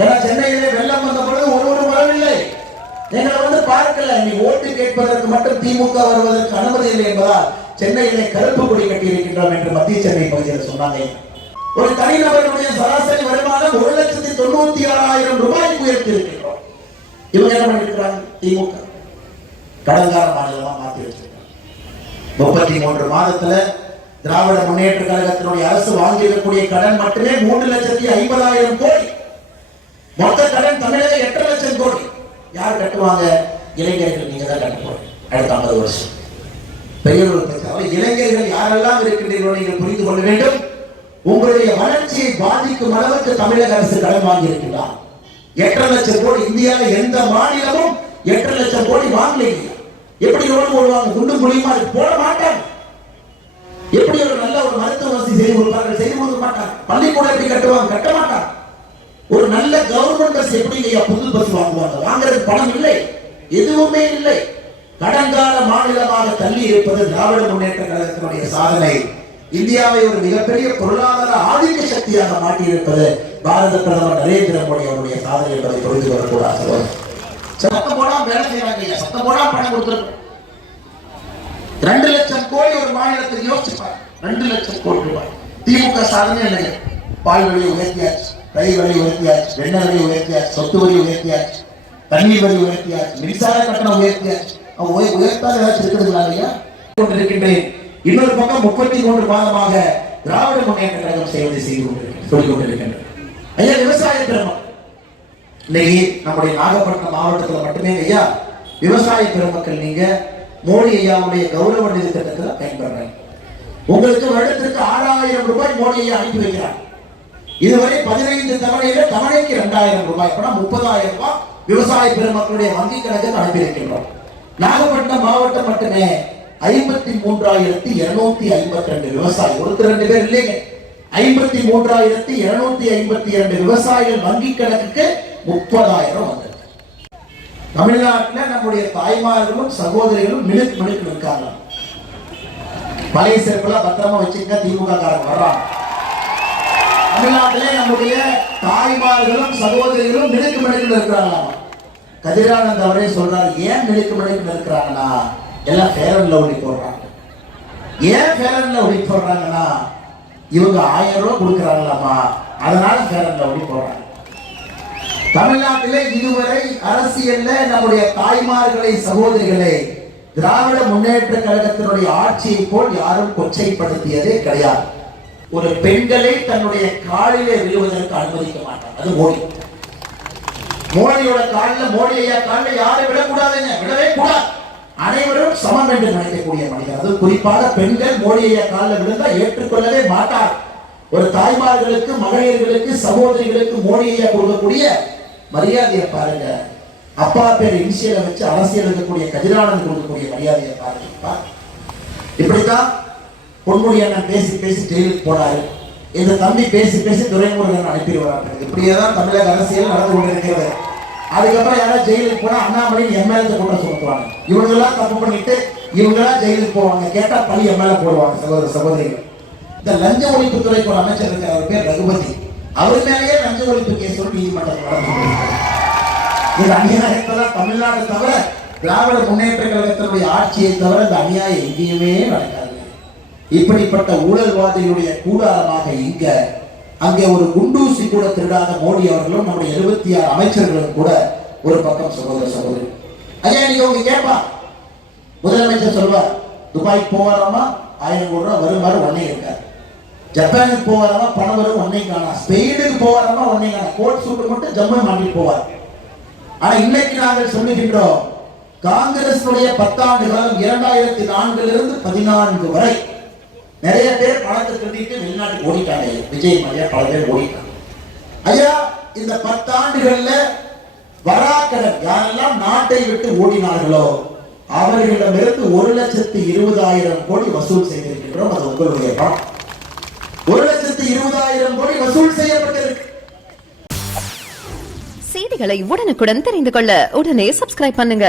ஏன்னா சென்னையிலே வெள்ளம் வந்த பொழுது ஒருவரும் வரவில்லை. எங்களை வந்து பார்க்கல. நீ ஓட்டு கேட்பதற்கு மட்டும் திமுக வருவதற்கு அனுமதி இல்லை என்பதால் சென்னையிலே கருப்பு கொடி கட்டி இருக்கின்றோம் என்று மத்திய சென்னை பகுதியில் சொன்னாங்க. ஒரு தனிநபருடைய சராசரி வருமானம் 1,96,000 ரூபாய்க்கு உயர்த்தி இருக்கின்றோம். இவங்க என்ன பண்ணிருக்கிறாங்க? திமுக கடன்கார மாநிலமா மாற்றி வச்சிருக்காங்க. 33 மாதத்துல திராவிட முன்னேற்ற கழகத்தினுடைய அரசு வாங்கியிருக்கக்கூடிய கடன் மட்டுமே 3,50,000 கோடி. மொத்த கடன் தமிழக 8 லட்சம் கோடி. யார் கட்டுவாங்க? இளைஞர்கள். நீங்க தான் கட்டுவாங்க அடுத்த 50 வருஷம். பெரிய ஒரு பிரச்சனை. இளைஞர்கள் யாரெல்லாம் இருக்கின்றீர்களோ நீங்கள் புரிந்து கொள்ள வேண்டும். உங்களுடைய வளர்ச்சியை பாதிக்கும் அளவுக்கு தமிழக அரசு கடன் வாங்கி இருக்கிறார். 8 லட்சம் கோடி. இந்தியாவில் எந்த மாநிலமும் 8 லட்சம் கோடி வாங்கலைங்க. எப்படி ரோடு போடுவாங்க? குண்டு குழியுமா போட மாட்டாங்க. எப்படி ஒரு நல்ல ஒரு மருத்துவ வசதி செய்து கொடுப்பார்கள்? செய்து கொடுக்க மாட்டாங்க. பள்ளிக்கூடம் எப்படி கட்டுவாங்க? கட்ட மாட்டாங்க. ஒரு நல்ல கவர்மெண்ட் பஸ் எப்படி புது பஸ் வாங்குவாங்க? வாங்குறதுக்கு பணம் இல்லை, எதுவுமே இல்லை. கடன்கார மாநிலமாக தள்ளி இருப்பது திராவிட முன்னேற்ற கழகத்தினுடைய சாதனை. இந்தியாவை ஒரு மிகப்பெரிய பொருளாதார ஆதிக்க சக்தியாக மாற்றியிருப்பது பாரத பிரதமர் நரேந்திர மோடி அவருடைய சாதனை என்பதை புரிந்து கொள்ளக்கூடாது. சத்தம் போடா வேலை செய்யறாங்க. சத்தம் போடா பணம் கொடுத்துருக்கோம். 2 லட்சம் கோடி ஒரு மாநிலத்துக்கு யோசிச்சுப்பாங்க. 2 லட்சம் கோடி ரூபாய். திமுக சாதனை இல்லைங்க. பால் வரி உயர்த்தியாச்சு, ரயில் வரி உயர்த்தியாச்சு, வெண்ணெய் வரி உயர்த்தியாச்சு, சொத்து வரி உயர்த்தியாச்சு, தண்ணீர் வரி உயர்த்தியாச்சு, மின்சார கட்டணம் உயர்த்தியாச்சு. உயர்த்தாத ஏதாச்சும் இருக்குதுங்களா இல்லையா? கொண்டிருக்கின்றேன். இன்னொரு பக்கம் 33 மாதமாக திராவிட முன்னேற்ற கழகம் செய்வதை சொல்லிக் கொண்டிருக்கின்றனர். ஐயா விவசாய பெருமக்கள் இன்னைக்கு நம்முடைய நாகப்பட்டினம் மாவட்டத்தில் மட்டுமே ஐயா விவசாய பெருமக்கள் நீங்க மோடி ஐயாவுடைய கௌரவ நிதி திட்டத்தில் பயன்படுறாங்க. உங்களுக்கு வருடத்திற்கு 6,000 ரூபாய் மோடி ஐயா அனுப்பி வைக்கிறார். இதுவரை 15 தவணையில தவணைக்கு 2,000 ரூபாய் 30,000 ரூபாய் விவசாய பெருமக்களுடைய வங்கி கணக்கு அனுப்பியிருக்கின்றோம். நாகப்பட்டினம் மாவட்டம் மட்டுமே 53,252 விவசாயி, ஒருத்தர் 2 பேர் இல்லைங்க, 53,252 விவசாயிகள் வங்கி கணக்குக்கு 30,000 வந்தது. தமிழ்நாட்டில் நம்முடைய தாய்மார்களும் சகோதரிகளும் மினுக்கு மினுக்கு இருக்காங்க. பழைய செருப்பெல்லாம் பத்திரமா வச்சுக்க, திமுக காரங்க வர்றாங்க. தமிழ்நாட்டிலே நம்முடைய தாய்மார்களும் சகோதரிகளும் மினுக்கு மினுக்கு இருக்கிறாங்களாம். கதிரானந்த் அவரே சொல்றாரு, ஏன் மினுக்கு மினுக்கு இருக்கிறாங்கன்னா எல்லாம் ஃபேர் அண்ட் லவ்லி போடுறாங்க. ஏன் ஃபேர் அண்ட் லவ்லி போடுறாங்கன்னா இவங்க 1000 ரூபாய் கொடுக்குறாங்களாமா, அதனால ஃபேர் அண்ட் லவ்லி போடுறாங்க. தமிழ்நாட்டிலே இதுவரை அரசியல்ல நம்முடைய தாய்மார்களை சகோதரிகளை திராவிட முன்னேற்ற கழகத்தினுடைய ஆட்சியை போல் யாரும் கொச்சைப்படுத்தியதே கிடையாது. ஒரு பெண்களை தன்னுடைய காலிலே விழுவதற்கு அனுமதிக்க மாட்டாங்க. அது மோடி. மோடியோட காலில், மோடி ஐயா காலில் யாரும் விடக்கூடாதுங்க, விடவே கூடாது. அனைவரும் சமம் என்று நினைக்கக்கூடிய மனிதர். அது குறிப்பாக பெண்கள் மோடி ஐயா காலில் விழுந்தா ஏற்றுக்கொள்ளவே மாட்டார். ஒரு தாய்மார்களுக்கு, மகளிர்களுக்கு, சகோதரிகளுக்கு மோடி ஐயா கொடுக்கக்கூடிய மரியாதையை பாருங்க. அப்பா பேர் இனிஷியலை வச்சு அரசியல் இருக்கக்கூடிய கதிரானந்த் கொடுக்கக்கூடிய மரியாதையை பாருங்க. இப்படித்தான் பொன்முடி அண்ணன் பேசி பேசி ஜெயிலுக்கு போனாரு. இந்த தம்பி பேசி பேசி துரைமுருகன் அனுப்பிடுவாங்க. இப்படியேதான் தமிழக அரசியல் நடந்து கொண்டிருக்கிறது. அதுக்கப்புறம் யாராவது ஜெயிலுக்கு போனா அண்ணாமலையின் எம்எல்ஏ கூட்டம் சொல்லுவாங்க. இவங்கெல்லாம் தப்பு பண்ணிட்டு இவங்கெல்லாம் ஜெயிலுக்கு போவாங்க. கேட்டா பழி எம்எல்ஏ போடுவாங்க. சகோதர சகோதரிகள், இந்த லஞ்ச ஒழிப்புத்துறைக்கு ஒரு அமைச்சர் இருக்கிற அவர் பேர் ரகுபதி. அவர் மேலேயே லஞ்ச ஒழிப்பு கேஸ் நீதிமன்றத்தில் நடந்து இந்த அநியாயத்தெல்லாம் தமிழ்நாடு தவிர திராவிட முன்னேற்ற கழகத்தினுடைய ஆட்சியை தவிர இந்த அநியாயம் எங்கேயுமே நடக்காது. இப்படிப்பட்ட ஊழல்வாதிகளுடைய கூடாரமாக இங்க அங்கே ஒரு குண்டூசி கூட திருடாத மோடி அவர்களும் நம்முடைய 76 அமைச்சர்களும் கூட ஒரு பக்கம் சகோதர சகோதரி. ஐயா நீங்க உங்க கேட்பா முதலமைச்சர் சொல்வார், துபாய்க்கு போவாராமா 1000 கோடி ரூபாய் வருமாறு ஒன்னே இருக்காரு. ஜப்பானுக்கு போவாராமா பணம் வரும் ஒன்னே காணா. ஸ்பெயினுக்கு போவாராமா ஒன்னே காணா. கோட் சூட்டு மட்டும் ஜம்மு மாட்டிட்டு போவார். ஆனா இன்னைக்கு நாங்கள் சொல்லுகின்றோம், காங்கிரஸ் 10 ஆண்டு காலம் 2004 14 வரை நிறைய பேர் பணத்தை திருடிட்டு வெளிநாட்டுக்கு ஓடிட்டாங்க. விஜய் மல்லையா பல பேர் ஓடிட்டாங்க. ஐயா இந்த 10 ஆண்டுகள்ல வராக்கடன் யாரெல்லாம் நாட்டை விட்டு ஓடினார்களோ அவர்களிடமிருந்து 1,20,000 கோடி வசூல் செய்திருக்கின்றோம். அது உங்களுடைய பணம். 1,20,000 கோடி வசூல் செய்யப்பட்டிருக்கு. செய்திகளை உடனுக்குடன் தெரிந்து கொள்ள உடனே சப்ஸ்கிரைப் பண்ணுங்க.